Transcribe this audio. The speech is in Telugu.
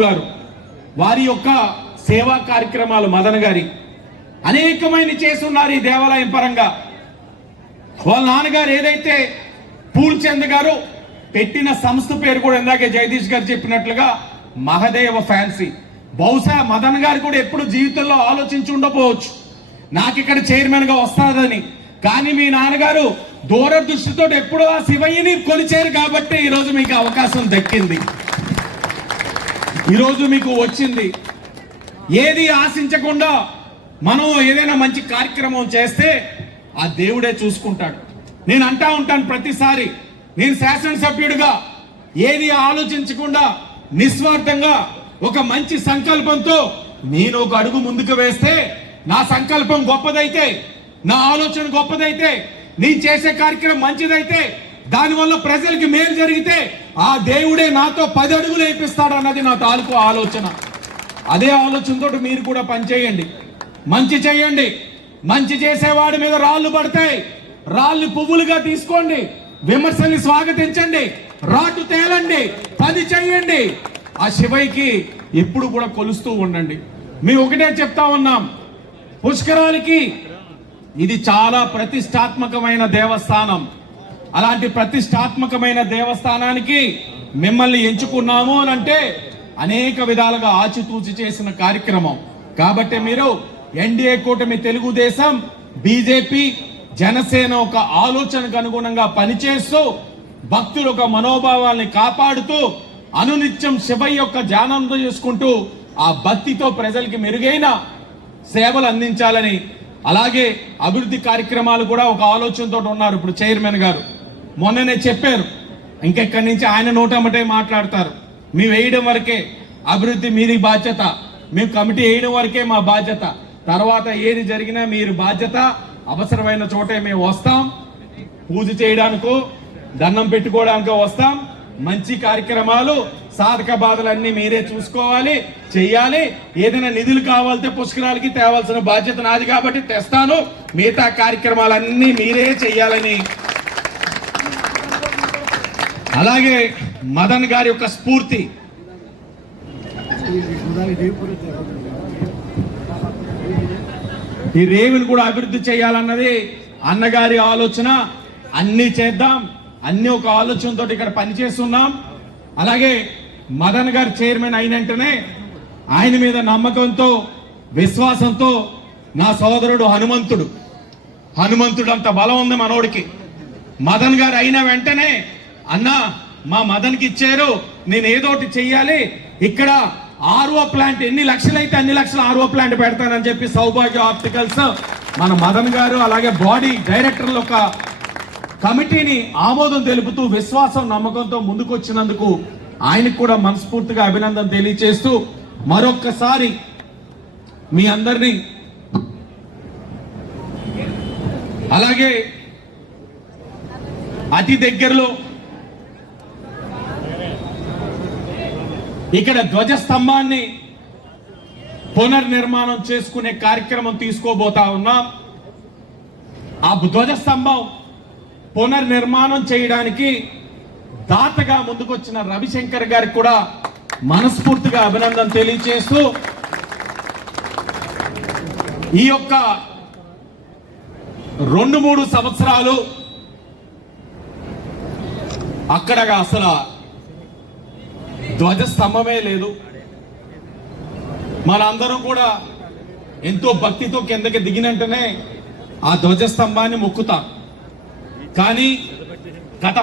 గారు వారి యొక్క సేవా కార్యక్రమాలు మదన్ గారి. అనేకమైన చేస్తున్నారు ఈ దేవాలయం పరంగా. వాళ్ళ నాన్నగారు ఏదైతే పూల్చంద్ గారు పెట్టిన సంస్థ పేరు కూడా ఇందాకే జగదీష్ గారు చెప్పినట్లుగా మహదేవ ఫ్యాన్సీ. బహుశా మదన్ గారు కూడా ఎప్పుడు జీవితంలో ఆలోచించి ఉండకపోవచ్చు నాకు ఇక్కడ చైర్మన్గా వస్తాదని కానీ మీ నాన్నగారు దూరదృష్టితో ఎప్పుడూ ఆ శివయ్యని కొలిచారు కాబట్టి ఈరోజు మీకు అవకాశం దక్కింది. ఈరోజు మీకు వచ్చింది. ఏది ఆశించకుండా మనం ఏదైనా మంచి కార్యక్రమం చేస్తే ఆ దేవుడే చూసుకుంటాడు. నేను అంటా ఉంటాను ప్రతిసారి నేను శాసనసభ్యుడిగా ఏది ఆలోచించకుండా నిస్వార్థంగా ఒక మంచి సంకల్పంతో నేను ఒక అడుగు ముందుకు వేస్తే నా సంకల్పం గొప్పదైతే నా ఆలోచన గొప్పదైతే నేను చేసే కార్యక్రమం మంచిదైతే దానివల్ల ప్రజలకి మేలు జరిగితే ఆ దేవుడే నాతో పది అడుగులు వేపిస్తాడు అన్నది నా తాలూకు ఆలోచన. అదే ఆలోచనతో మీరు కూడా పనిచేయండి. మంచి చేయండి. మంచి చేసేవాడి మీద రాళ్ళు పడతాయి. రాళ్ళు పువ్వులుగా తీసుకోండి. విమర్శల్ని స్వాగతించండి. రాటు తేలండి. పది చేయండి. ఆ శివైకి ఎప్పుడు కూడా కొలుస్తూ ఉండండి. మేము ఒకటే చెప్తా ఉన్నాం. పుష్కరాలకి ఇది చాలా ప్రతిష్టాత్మకమైన దేవస్థానం. అలాంటి ప్రతిష్టాత్మకమైన దేవస్థానానికి మిమ్మల్ని ఎంచుకున్నాము అని అంటే అనేక విధాలుగా ఆచితూచి చేసిన కార్యక్రమం. కాబట్టి మీరు ఎన్డీఏ కూటమి తెలుగుదేశం బీజేపీ జనసేన ఒక ఆలోచనకు అనుగుణంగా పనిచేస్తూ భక్తుల ఒక మనోభావాల్ని కాపాడుతూ అనునిత్యం శివయ్య యొక్క ధ్యానంతో చేసుకుంటూ ఆ భక్తితో ప్రజలకి మెరుగైన సేవలు అందించాలని అలాగే అభివృద్ధి కార్యక్రమాలు కూడా ఒక ఆలోచనతో ఉన్నారు ఇప్పుడు చైర్మన్ గారు. మొన్ననే చెప్పారు. ఇంకెక్కడి నుంచి ఆయన నోటమటే మాట్లాడతారు. మేము వేయడం వరకే అభివృద్ధి మీది బాధ్యత. మేము కమిటీ వేయడం వరకే మా బాధ్యత. తర్వాత ఏది జరిగినా మీరు బాధ్యత. అవసరమైన చోటే మేము వస్తాం. పూజ చేయడానికో దండం పెట్టుకోవడానికో వస్తాం. మంచి కార్యక్రమాలు సాధక బాధలన్నీ మీరే చూసుకోవాలి చెయ్యాలి. ఏదైనా నిధులు కావాలంటే పుష్కరాలకి తేవాల్సిన బాధ్యత నాది కాబట్టి తెస్తాను. మిగతా కార్యక్రమాలన్నీ మీరే చెయ్యాలని అలాగే మదన్ గారి యొక్క స్ఫూర్తి. ఈ రేవుని కూడా అభివృద్ధి చేయాలన్నది అన్నగారి ఆలోచన. అన్ని చేద్దాం. అన్ని ఒక ఆలోచనతో ఇక్కడ పనిచేస్తున్నాం. అలాగే మదన్ గారు చైర్మన్ అయిన వెంటనే ఆయన మీద నమ్మకంతో విశ్వాసంతో నా సోదరుడు హనుమంతుడు. హనుమంతుడు అంత బలం ఉంది మనోడికి. మదన్ గారు అయిన వెంటనే అన్నా మా మదన్కి ఇచ్చారు. నేను ఏదోటి చెయ్యాలి. ఇక్కడ ఆర్ఓ ప్లాంట్ ఎన్ని లక్షలైతే అన్ని లక్షల ఆర్ఓ ప్లాంట్ పెడతానని చెప్పి సౌభాగ్య ఆప్టికల్స్ మన మదన్ గారు అలాగే బాడీ డైరెక్టర్ల ఒక కమిటీని ఆమోదం తెలుపుతూ విశ్వాసం నమ్మకంతో ముందుకొచ్చినందుకు ఆయనకు కూడా మనస్ఫూర్తిగా అభినందన తెలియచేస్తూ మరొక్కసారి మీ అందరినీ అలాగే అతి దగ్గరలో ఇక్కడ ధ్వజస్తంభాన్ని పునర్నిర్మాణం చేసుకునే కార్యక్రమం తీసుకోబోతా ఉన్నాం. ఆ ధ్వజస్తంభం పునర్నిర్మాణం చేయడానికి దాతగా ముందుకొచ్చిన రవిశంకర్ గారికి కూడా మనస్ఫూర్తిగా అభినందన తెలియజేస్తూ ఈ యొక్క రెండు మూడు సంవత్సరాలు అక్కడ అసలు ధ్వజస్తంభమే లేదు. మనందరూ కూడా ఎంతో భక్తితో కిందకి దిగినంటనే ఆ ధ్వజస్తంభాన్ని మొక్కుతాం. కానీ గత